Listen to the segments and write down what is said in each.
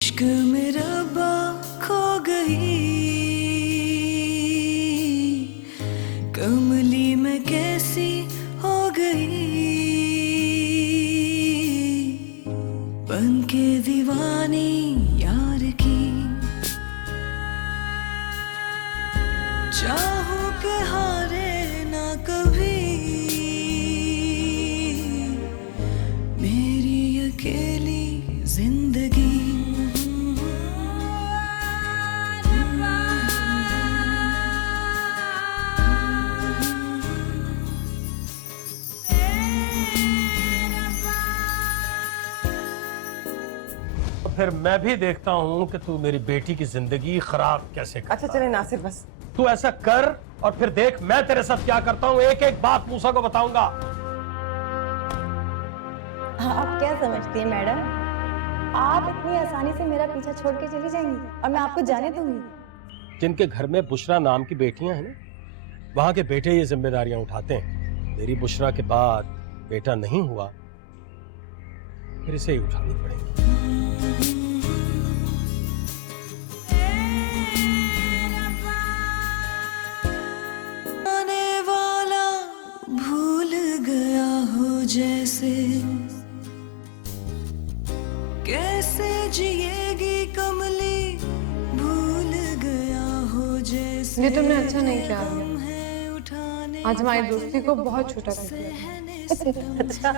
इश्क में रब्बा खो गई, कमली में कैसी हो गई, बन के दीवानी यार की। चाहूं के हारे ना कभी, मेरी अकेली जिंदगी। फिर मैं भी देखता हूँ कि तू मेरी बेटी की जिंदगी खराब कैसे करता। अच्छा चले नासिर, बस तू ऐसा कर और फिर देख मैं तेरे साथ क्या करता हूँ। एक एक बात मूसा को बताऊंगा। आप क्या समझती हैं मैडम, आप इतनी आसानी से मेरा पीछा छोड़ के चली जाएंगी और मैं आपको जाने दूंगी? जिनके घर में बुशरा नाम की बेटियां हैं ना, वहां के बेटे ये जिम्मेदारियां उठाते हैं। मेरी बुशरा के बाद बेटा नहीं हुआ, फिर इसे ही उठानी पड़ेगी। आने वाला भूल गया हो जैसे, कैसे जिएगी कमली, भूल गया हो जैसे। ये तुमने अच्छा नहीं किया। आज हमारी दोस्ती को बहुत छोटा कर दिया। अच्छा,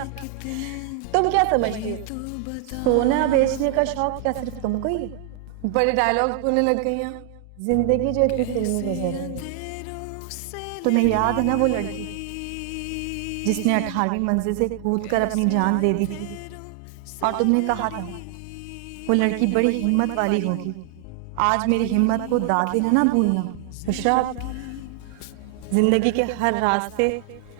तुम क्या समझती हो, सोना बेचने का शौक क्या सिर्फ तुमको ही है? बड़े डायलॉग्स बोलने लग गई हैं। जिंदगी जो इतनी फिल्मी गुजर रही है, तुम्हें याद है ना वो लड़की जिसने 18वीं मंजिल से कूदकर अपनी जान दे दी थी, और तुमने कहा था वो लड़की बड़ी हिम्मत वाली होगी। आज मेरी हिम्मत को दाद देना ना भूलना। बुशरा, जिंदगी के हर रास्ते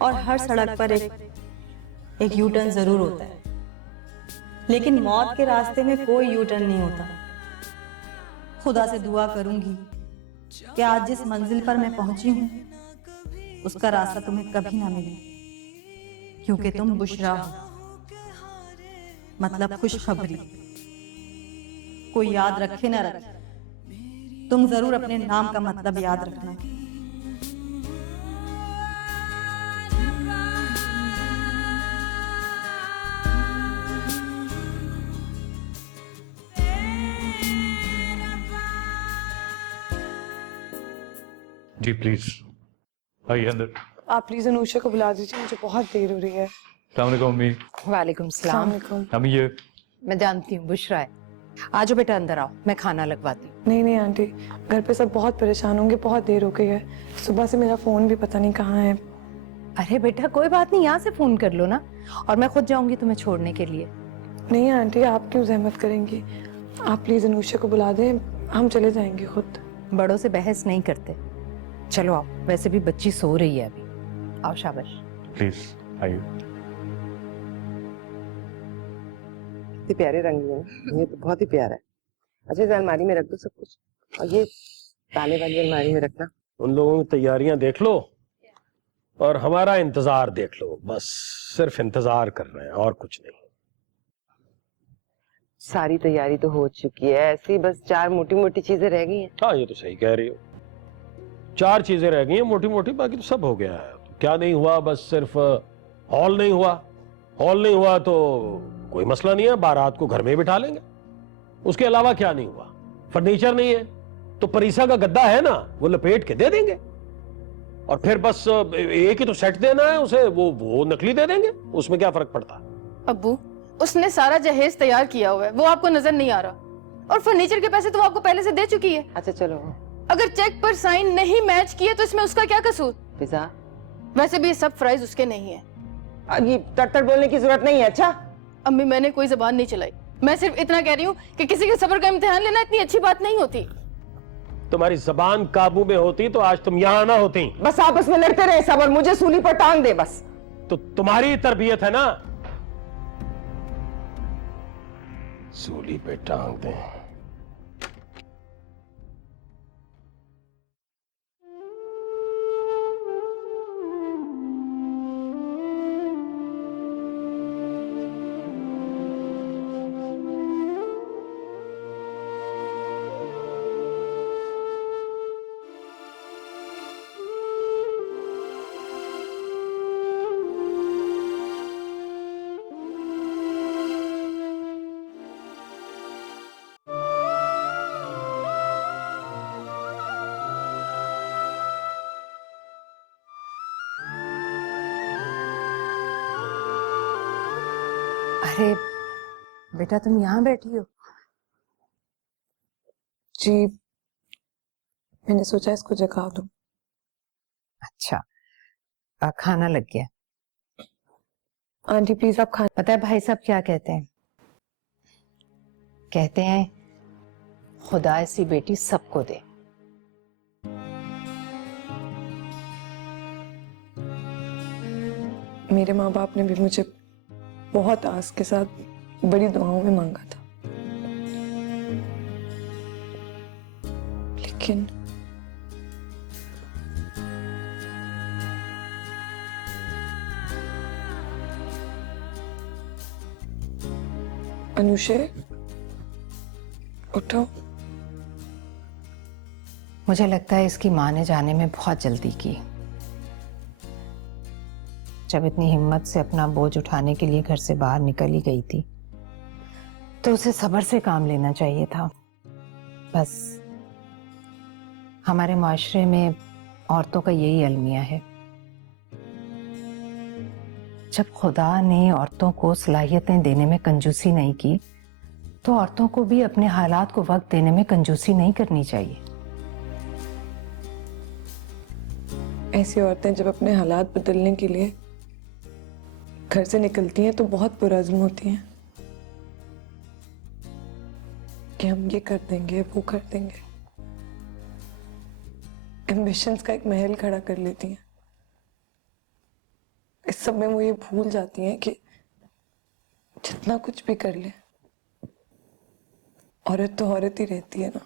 और हर सड़क पर एक यू टर्न जरूर होता है, लेकिन मौत के रास्ते में कोई यू टर्न नहीं होता। खुदा से दुआ करूंगी कि आज जिस मंजिल पर मैं पहुंची हूं उसका रास्ता तुम्हें कभी ना मिले, क्योंकि तुम बुशरा हो, मतलब खुशखबरी। कोई याद रखे ना रखे, तुम जरूर अपने नाम का मतलब याद रखना। जी प्लीज आइए अंदर। आप प्लीज अनुषा को बुला दीजिए, मुझे बहुत देर हो रही है। अस्सलाम वालेकुम अम्मी। वालेकुम सलाम। अम्मी ये मैं जानती हूँ बुशरा है। आजो बेटा अंदर आओ, मैं खाना लगवाती हूँ। नहीं नहीं आंटी, घर पे सब बहुत परेशान होंगे, बहुत देर हो गई है। सुबह से मेरा फोन भी पता नहीं कहाँ है। अरे बेटा कोई बात नहीं, यहाँ से फोन कर लो ना, और मैं खुद जाऊंगी तुम्हें छोड़ने के लिए। नहीं आंटी, आप क्यों जहमत करेंगी? आप प्लीज अनुषा को बुला दें, हम चले जाएंगे खुद। बड़ों से बहस नहीं करते, चलो आओ। वैसे भी बच्ची सो रही है अभी, आओ शाबाश। प्लीज आइए। कितने प्यारे रंग है, ये तो बहुत ही प्यारा है। अच्छा इस अलमारी में रख दो सब कुछ, और ये ताले वाली अलमारी में रखना। उन लोगों की तैयारियां देख लो और हमारा इंतजार देख लो। बस सिर्फ इंतजार कर रहे हैं और कुछ नहीं। सारी तैयारी तो हो चुकी है, ऐसी बस 4 मोटी मोटी चीजें रह गई हैं। हाँ ये तो सही कह रही हो, 4 चीजें रह गई हैं मोटी मोटी, बाकी तो सब हो गया है। क्या नहीं हुआ, बस सिर्फ हॉल नहीं हुआ। हॉल नहीं हुआ तो कोई मसला नहीं है, बारात को घर में ही बिठा लेंगे। उसके अलावा क्या नहीं हुआ? फर्नीचर नहीं है तो परीसा का गद्दा है ना, वो लपेट के दे देंगे, और फिर बस एक ही तो सेट देना है उसे, वो नकली दे देंगे, उसमें क्या फर्क पड़ता है? अब्बू, उसने सारा जहेज तैयार किया हुआ है, वो आपको नजर नहीं आ रहा, और फर्नीचर के पैसे तो वो आपको पहले से दे चुकी है। अच्छा चलो। अगर चेक पर साइन नहीं मैच किए तो इसमें उसका क्या कसूर? पिज़्ज़ा, वैसे भी ये सब प्राइस उसके नहीं है। अब ये तड़ बोलने की जरूरत नहीं है। अच्छा अम्मी, मैंने कोई जबान नहीं चलाई, मैं सिर्फ इतना कह रही हूँ कि किसी के सब्र का इम्तिहान लेना इतनी अच्छी बात नहीं होती। तुम्हारी जबान काबू में होती तो आज तुम यहां ना होती। बस आपस में लड़ते रहे सब, और मुझे सूली पर टांग दे बस। तो तुम्हारी तरबियत है ना, सूली पे टांग दें। वैसे बेटा तुम यहाँ बैठी हो? जी, मैंने सोचा इसको जगा दूं। अच्छा, खाना लग गया। आंटी प्लीज आप खाना। पता है भाई साहब क्या कहते हैं? कहते हैं खुदा ऐसी बेटी सबको दे। मेरे माँ बाप ने भी मुझे बहुत आस के साथ बड़ी दुआओं में मांगा था, लेकिन अनुषे उठो। मुझे लगता है इसकी माँ ने जाने में बहुत जल्दी की। जब इतनी हिम्मत से अपना बोझ उठाने के लिए घर से बाहर निकल ही गई थी तो उसे सब्र से काम लेना चाहिए था। बस हमारे माशरे में औरतों का यही अलमिया है। जब खुदा ने औरतों को सलाहियतें देने में कंजूसी नहीं की तो औरतों को भी अपने हालात को वक्त देने में कंजूसी नहीं करनी चाहिए। ऐसी औरतें जब अपने हालात बदलने के लिए घर से निकलती हैं तो बहुत पुरज़्म होती हैं कि हम ये कर देंगे, वो कर देंगे। एम्बिशंस का एक महल खड़ा कर लेती हैं। इस सब में वो ये भूल जाती हैं कि जितना कुछ भी कर ले, औरत तो औरत ही रहती है ना।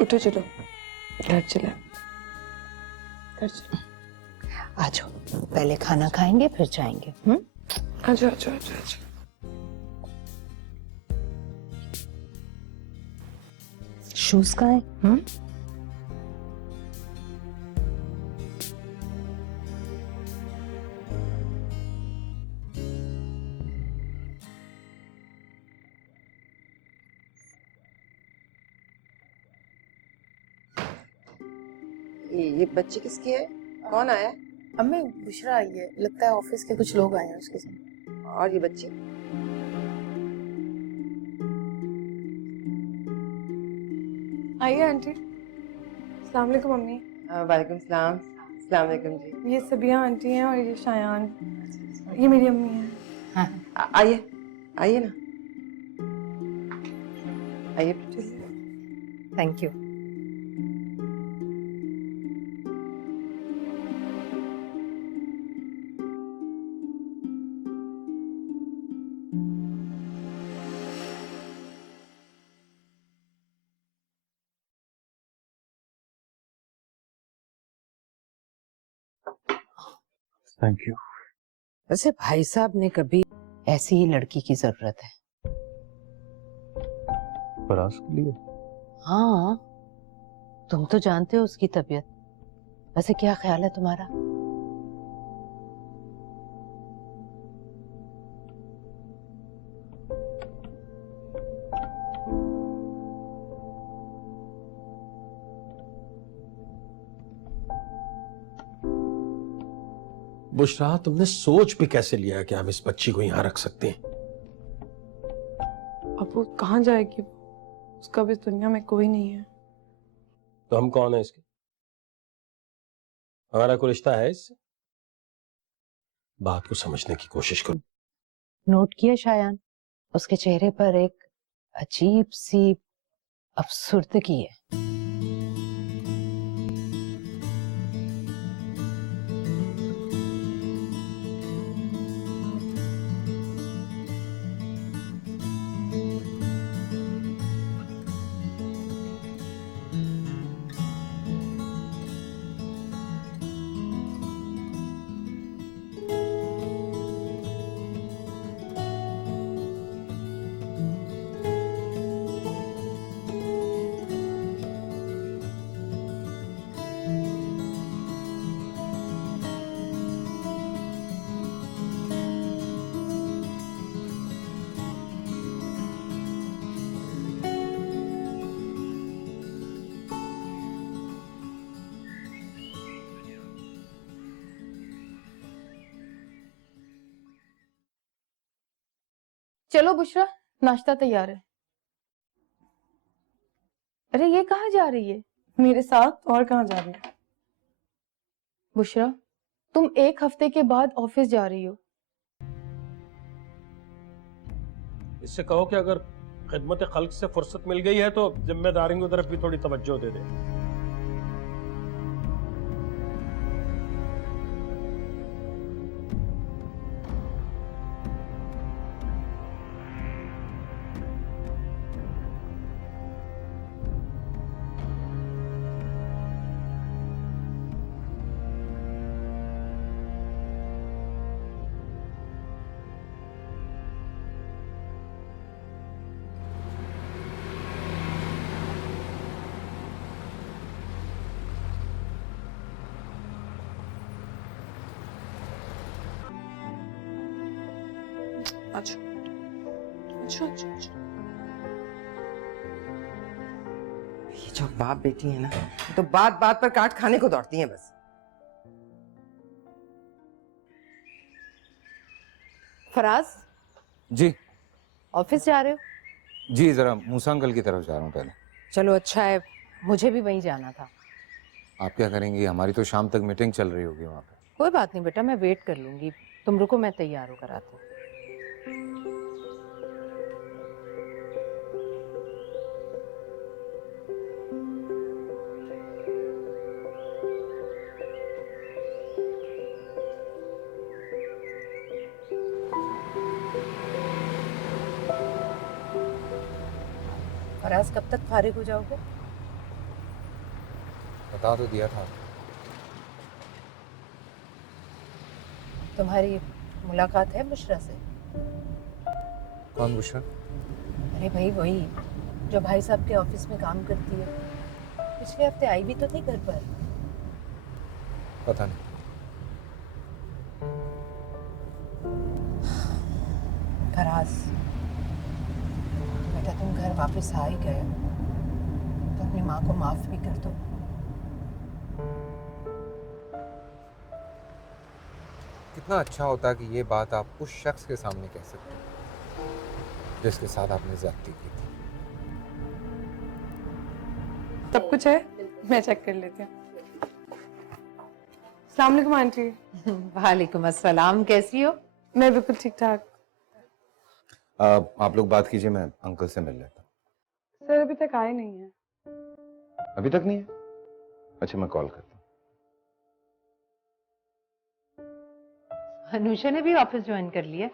उठो, चलो घर चले। घर चलो। आ जाओ, पहले खाना खाएंगे फिर जाएंगे। आ जाओ, आ जाओ, आ जाओ, आ जाओ। शूज कहाँ है? ये बच्ची किसकी है? कौन आया? अम्मी बुशरा आई है, लगता है ऑफिस के कुछ लोग आए हैं उसके साथ। और ये बच्ची? आइए आंटी। अस्सलाम वालेकुम मम्मी। वालेकुम सलाम। अस्सलाम वालेकुम जी। ये सबिया आंटी हैं और ये शायान, ये मेरी अम्मी हैं। हाँ, आइए, आइए ना, आइए। Thank you. Thank you. वैसे भाई साहब ने कभी ऐसी ही लड़की की जरूरत है। फराज के लिए? हाँ, तुम तो जानते हो उसकी तबीयत। वैसे क्या ख्याल है तुम्हारा? बुशरा, तुमने सोच भी कैसे लिया कि हम इस बच्ची को यहां रख सकते हैं? अब वो कहाँ जाएगी? उसका भी इस दुनिया में कोई नहीं है। तो हम कौन है इसके? हमारा कोई रिश्ता है इससे? बात को समझने की कोशिश करो। नोट किया शायान, उसके चेहरे पर एक अजीब सी अफसुर्दगी है। चलो बुशरा, नाश्ता तैयार है। अरे ये कहाँ जा रही है? मेरे साथ और कहाँ जा रही है? बुशरा, तुम 1 हफ्ते के बाद ऑफिस जा रही हो। इससे कहो कि अगर खिदमत खल्क से फुर्सत मिल गई है तो जिम्मेदारियों की तरफ भी थोड़ी तवज्जो दे दे। अच्छा अच्छा अच्छा अच्छा। ये जो बाप बेटी है ना, तो बात बात पर काट खाने को दौड़ती हैं बस। फराज, जी ऑफिस जा रहे हो? जी, जरा मूसा अंकल की तरफ जा रहा हूँ पहले। चलो अच्छा है, मुझे भी वहीं जाना था। आप क्या करेंगी? हमारी तो शाम तक मीटिंग चल रही होगी वहाँ पे। कोई बात नहीं बेटा, मैं वेट कर लूंगी। तुम रुको, मैं तैयार होकर आती हूँ। फराज, कब तक फारिग हो जाओगे? बता तो दिया था। तुम्हारी मुलाकात है बुशरा से? कौन बुशरा? अरे भाई वही जो भाई साहब के ऑफिस में काम करती है। पिछले हफ्ते आई भी तो थी घर पर। पता नहीं। फराज बेटा, तुम घर वापस आ ही गए, तो अपनी माँ को माफ भी कर दो। कितना अच्छा होता कि ये बात आप उस शख्स के सामने कह सकते जिसके साथ आपने ज्यादती की थी। सब कुछ है, मैं चेक कर लेती हूँ। अस्सलाम वालेकुम आंटी। वालेकुम अस्सलाम, कैसी हो? मैं बिल्कुल ठीक ठाक। आप लोग बात कीजिए, मैं अंकल से मिल लेता हूँ। सर अभी तक आए नहीं है। अभी तक नहीं है? अच्छा, मैं कॉल करता हूँ। अनुषा ने भी ऑफिस ज्वाइन कर लिया?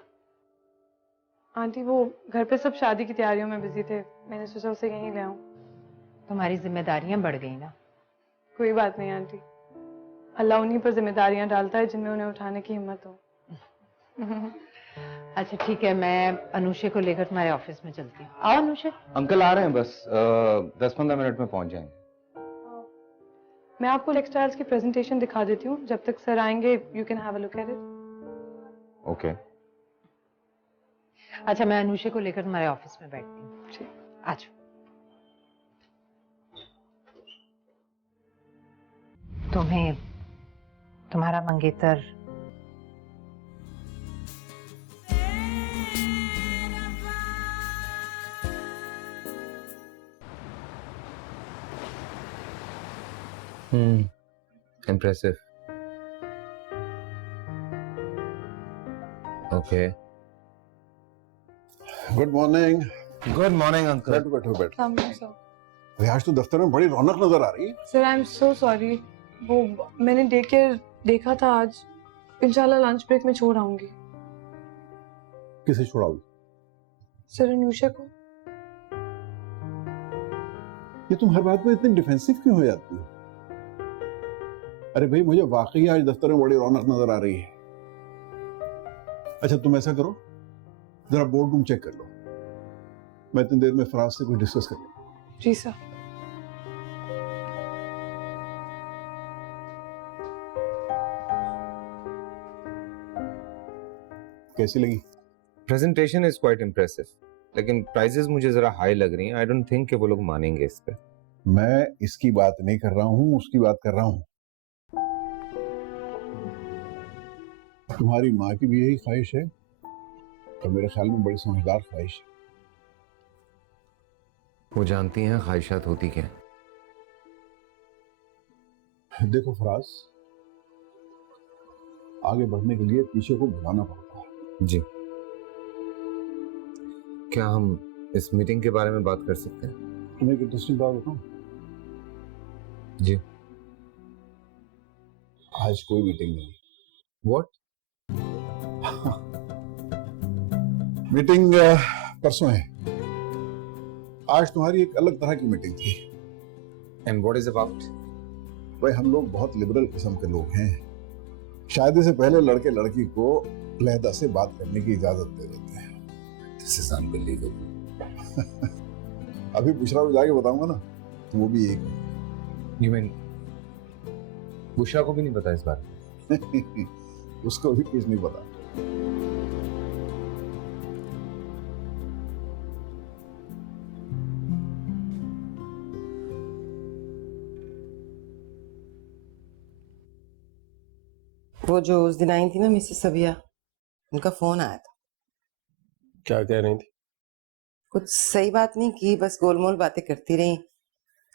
आंटी वो घर पे सब शादी की तैयारियों में बिजी थे, मैंने सोचा उसे यहीं ले आऊं। तुम्हारी जिम्मेदारियां बढ़ गई ना। कोई बात नहीं आंटी, अल्लाह उन्हीं पर जिम्मेदारियां डालता है जिनमें उन्हें उठाने की हिम्मत हो। अच्छा ठीक है, मैं अनुषा को लेकर तुम्हारे ऑफिस में चलती हूँ। आओ अनुषा। अंकल आ रहे हैं, बस 10-15 मिनट में पहुंच जाएंगे। मैं आपको टेक्सटाइल्स की प्रेजेंटेशन दिखा देती हूँ, जब तक सर आएंगे you can have a look at it. Okay. अच्छा, मैं अनुषा को लेकर तुम्हारे ऑफिस में बैठती हूँ। ठीक। आज तुम्हें तुम्हारा मंगेतर impressive. Okay. Good morning. Good morning, uncle. बैठो बैठो बैठो। सर भाई आज तो दफ्तर में बड़ी रौनक नजर आ रही है। आई एम सो सॉरी, वो मैंने देखा था आज। इंशाल्लाह लंच ब्रेक में छोड़ आऊंगी। किसे छुड़ाओगी? सर अनुषा को। ये तुम हर बात में इतनी डिफेंसिव क्यों हो जाती हो? अरे भाई मुझे वाकई आज दफ्तर में बड़ी रौनक नजर आ रही है। अच्छा तुम ऐसा करो, जरा बोर्ड रूम चेक कर लो, मैं इतनी देर में फराज से कुछ डिस्कस कर लूं। जी सर। कैसी लगी? Presentation is quite impressive. लेकिन प्राइजेस मुझे जरा हाई लग रही हैं। आई डोंट थिंक कि वो लोग मानेंगे इस पे। मैं इसकी बात नहीं कर रहा हूं, उसकी बात कर रहा हूं। तुम्हारी माँ की भी यही ख्वाहिश है और मेरे ख्याल में बड़ी समझदार ख्वाहिश है। वो जानती हैं ख्वाहिशात होती क्या हैं। देखो फराज, आगे बढ़ने के लिए पीछे को भुलाना पड़ता है। जी, क्या हम इस मीटिंग के बारे में बात कर सकते हैं? तुम्हें एक इंटरेस्टिंग बात बताऊं? जी। आज कोई मीटिंग नहीं। व्हाट? मीटिंग परसों है। आज तुम्हारी एक अलग तरह की मीटिंग थी। And what is about? भाई हम लोग बहुत लिबरल किस्म के लोग हैं। शादी से पहले लड़के लड़की को लहदा से बात करने की इजाजत दे देते हैं। This is unbelievable. अभी बुशरा को जाके बताऊंगा ना, तो वो भी एक यू मीन बुशरा को भी नहीं पता इस बारे में? उसको भी कुछ नहीं पता। वो जो उस दिन आई थी ना मिसेस सबिया, उनका फोन आया था। क्या कह रही थी? कुछ सही बात नहीं की, बस गोलमोल बातें करती रही।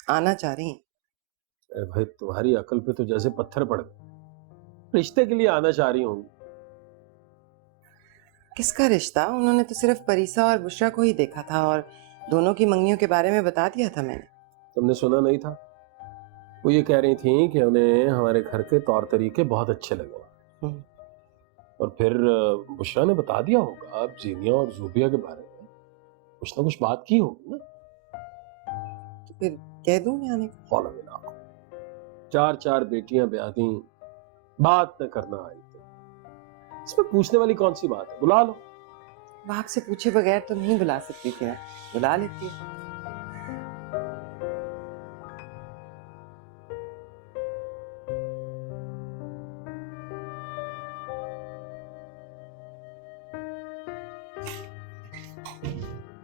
आना चाह रही। अरे भाई तुम्हारी अकल पे तो जैसे पत्थर पड़ गए। रिश्ते के लिए आना चाह रही होंगी। किसका रिश्ता? उन्होंने तो सिर्फ परीसा और बुशरा को ही देखा था और दोनों की मंगनियों के बारे में बता दिया था मैंने। तुमने सुना नहीं था? वो ये कह रही थी कि उन्हें हमारे घर के तौर तरीके बहुत अच्छे लगे। और फिर बुशरा ने बता दिया होगा अब जीनिया और जूबिया के बारे में कुछ ना कुछ बात की होगी ना। तो फिर कह दूं मैं आने को? फॉलो मिला को 4 बेटियां ब्याह दी, बात न करना आई थी। इसमें पूछने वाली कौन सी बात है? बुला लो। बाप से पूछे बगैर तो नहीं बुला सकती थी ना, बुला लेती है।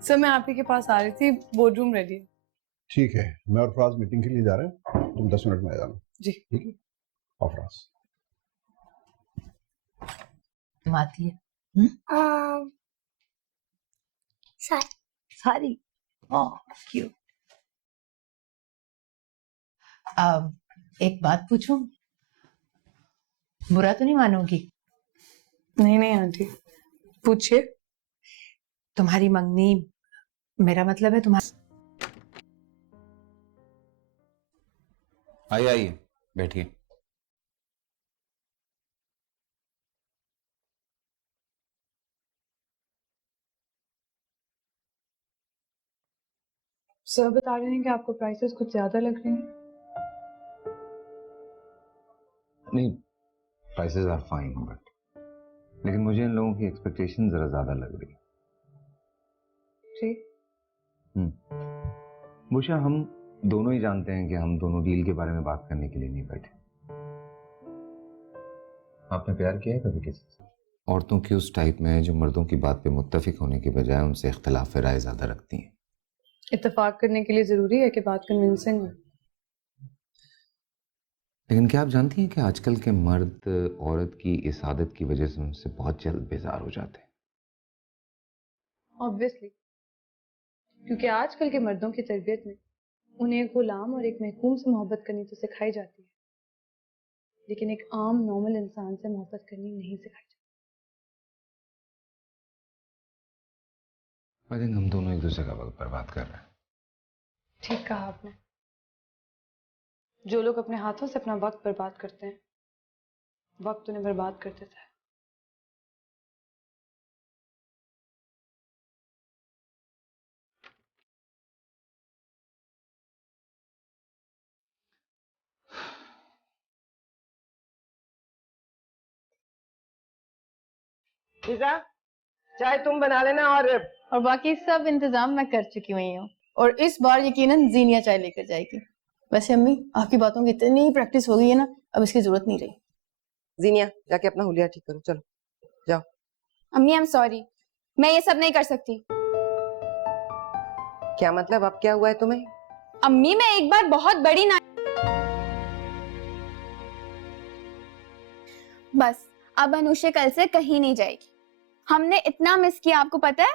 सर मैं आप ही के पास आ रही थी, बोर्ड रूम रेडी है। ठीक है, मैं और फराज मीटिंग के लिए जा रहे हैं। तुम 10 मिनट में आ जाना। जी ठीक है। और फराज तुम आती है सारी क्यों? एक बात पूछूं, बुरा तो नहीं मानोगी? नहीं नहीं आंटी, पूछिए। तुम्हारी मंगनी, मेरा मतलब है तुम्हारा। आइए बैठिए। सर बता रहे हैं कि आपको प्राइसेस कुछ ज्यादा लग रहे हैं। नहीं, प्राइसेस आर फाइन बट लेकिन मुझे इन लोगों की एक्सपेक्टेशन जरा ज्यादा लग रही है। जी बुशा, हम दोनों ही जानते हैं कि हम दोनों डील के बारे में बात करने के लिए नहीं बैठे। आपने प्यार किया है कभी किसी से? औरतों की उस टाइप में जो मर्दों की बात पे मुत्तफिक होने के बजाय उनसे इख्तिलाफ राय ज्यादा रखती हैं। इत्तेफाक करने के लिए जरूरी है कि बात कन्विंसिंग हो। लेकिन क्या आप जानती हैं कि आजकल के मर्द औरत की इस आदत की वजह से उनसे बहुत जल्द बेजार हो जाते हैं। ऑब्वियसली, क्योंकि आजकल के मर्दों की तरबियत में उन्हें एक गुलाम और एक महकूम से मोहब्बत करनी तो सिखाई जाती है, लेकिन एक आम नॉर्मल इंसान से मोहब्बत करनी नहीं सिखाई जाती। आई थिंक हम दोनों एक दूसरे का वक्त बर्बाद कर रहे हैं। ठीक कहा आपने। जो लोग अपने हाथों से अपना वक्त बर्बाद करते हैं, वक्त उन्हें बर्बाद कर देता है। फिजा, चाय तुम बना लेना और बाकी सब इंतजाम मैं कर चुकी हुई हूँ, और इस बार यकीनन जीनिया चाय लेकर जाएगी। वैसे अम्मी, आपकी बातों की इतनी प्रैक्टिस हो गई है ना, अब इसकी जरूरत नहीं रही। जीनिया जाके अपना हुलिया ठीक करो, चलो जाओ। अम्मी आई एम सॉरी, मैं ये सब नहीं कर सकती। क्या मतलब? अब क्या हुआ है तुम्हें? अम्मी मैं एक बार बहुत बड़ी ना, बस अब अनुषा कल से कहीं नहीं जाएगी। हमने इतना मिस किया, आपको पता है?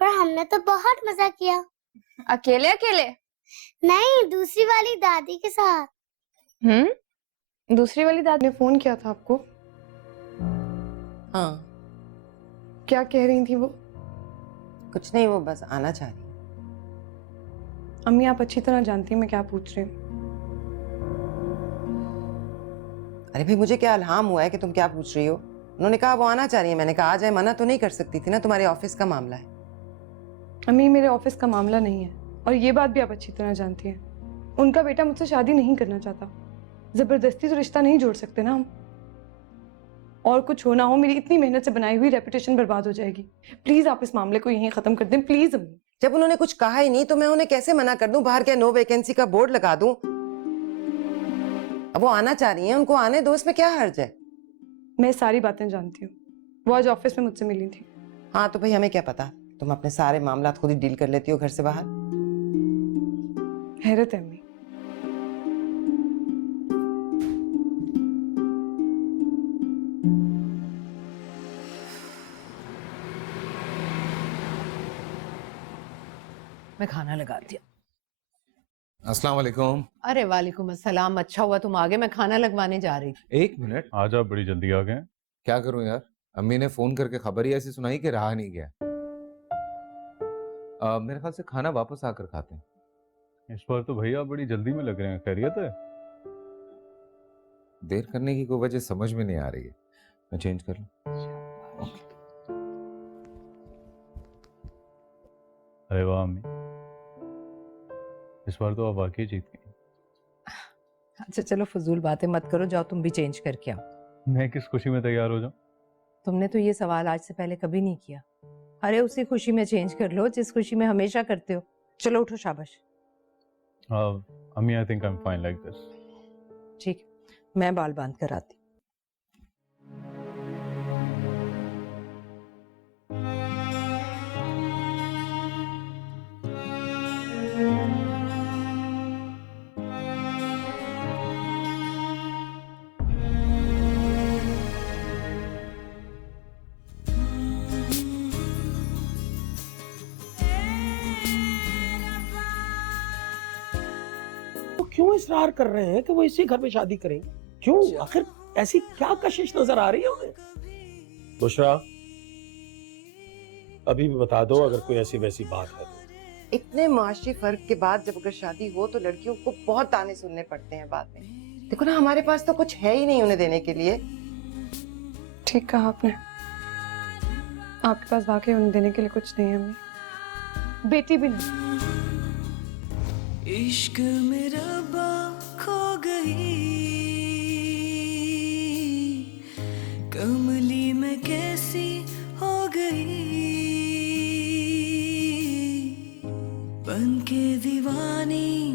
पर हमने तो बहुत मजा किया। अकेले अकेले? नहीं, दूसरी वाली दादी के साथ। दूसरी वाली दादी ने फोन किया था आपको? हाँ, क्या कह रही थी वो? कुछ नहीं, वो बस आना चाह रही। अम्मी, आप अच्छी तरह जानती हैं मैं क्या पूछ रही हूँ। अरे भाई, मुझे क्या इल्हाम हुआ है कि तुम क्या पूछ रही हो? उन्होंने कहा वो आना चाह रही है, मैंने कहा आ जाए, मना तो नहीं कर सकती थी ना, तुम्हारे ऑफिस का मामला है। अम्मी, मेरे ऑफिस का मामला नहीं है, और ये बात भी आप अच्छी तरह जानती हैं। उनका बेटा मुझसे शादी नहीं करना चाहता। जबरदस्ती तो रिश्ता नहीं जोड़ सकते ना हम। और कुछ हो ना हो, मेरी इतनी मेहनत से बनाई हुई रेपुटेशन बर्बाद हो जाएगी। प्लीज आप इस मामले को यहीं खत्म कर दें, प्लीज अम्मी। जब उन्होंने कुछ कहा ही नहीं तो मैं उन्हें कैसे मना कर दूं? बाहर क्या नो वैकेंसी का बोर्ड लगा दूं? अब वो आना चाह रही हैं, उनको आने दो, इसमें क्या हर्ज है? मैं सारी बातें जानती हूँ, वो आज ऑफिस में मुझसे मिली थी। हाँ तो भाई, हमें क्या पता, तुम अपने सारे मामला खुद ही डील कर लेती हो घर से बाहर। हैरत है अम्मी। मैं खाना लगा दिया। अस्सलाम वालेकुम। अरे वालेकुम अस्सलाम, अच्छा हुआ तुम आ गए, मैं खाना लगवाने जा रही थी। एक मिनट, आज आप बड़ी जल्दी आ गए। क्या करूं यार, अम्मी ने फोन करके खबर ही ऐसी सुनाई कि रहा नहीं गया। मेरे ख्याल से खाना वापस आकर खाते हैं। इस बार तो भैया आप बड़ी जल्दी में लग रहे हैं, खैरियत है? देर करने की कोई वजह समझ में नहीं आ रही है, मैं चेंज कर लूं? अरे वाह अम्मी, इस बार तो आप वाकई जीत गई। अच्छा चलो फजूल बातें मत करो, जाओ तुम भी चेंज करके आओ। मैं किस खुशी में तैयार हो जाऊं? तुमने तो ये सवाल आज से पहले कभी नहीं किया। अरे उसी खुशी में चेंज कर लो जिस खुशी में हमेशा करते हो। चलो उठो, शाबाश। अम्मी I think I am fine like this. ठीक, मैं बाल बांध कर आती। तो क्यों इसरार कर रहे हैं कि वो इसी घर में शादी करेंगे? क्यों? आखिर ऐसी क्या कशिश नजर आ रही है उन्हें? बुशरा, अभी भी बता दो अगर कोई ऐसी वैसी बात है तो। इतने माशी फर्क के बाद जब अगर शादी हो तो लड़कियों को बहुत ताने सुनने पड़ते हैं बाद में। देखो ना, हमारे पास तो कुछ है ही नहीं उन्हें देने के लिए। ठीक कहा आपने, आपके पास वाकई उन्हें देने के लिए कुछ नहीं है अम्मी, बेटी भी नहीं। इश्क में रब्बा खो गई, कमली में कैसी हो गई, बन के दीवानी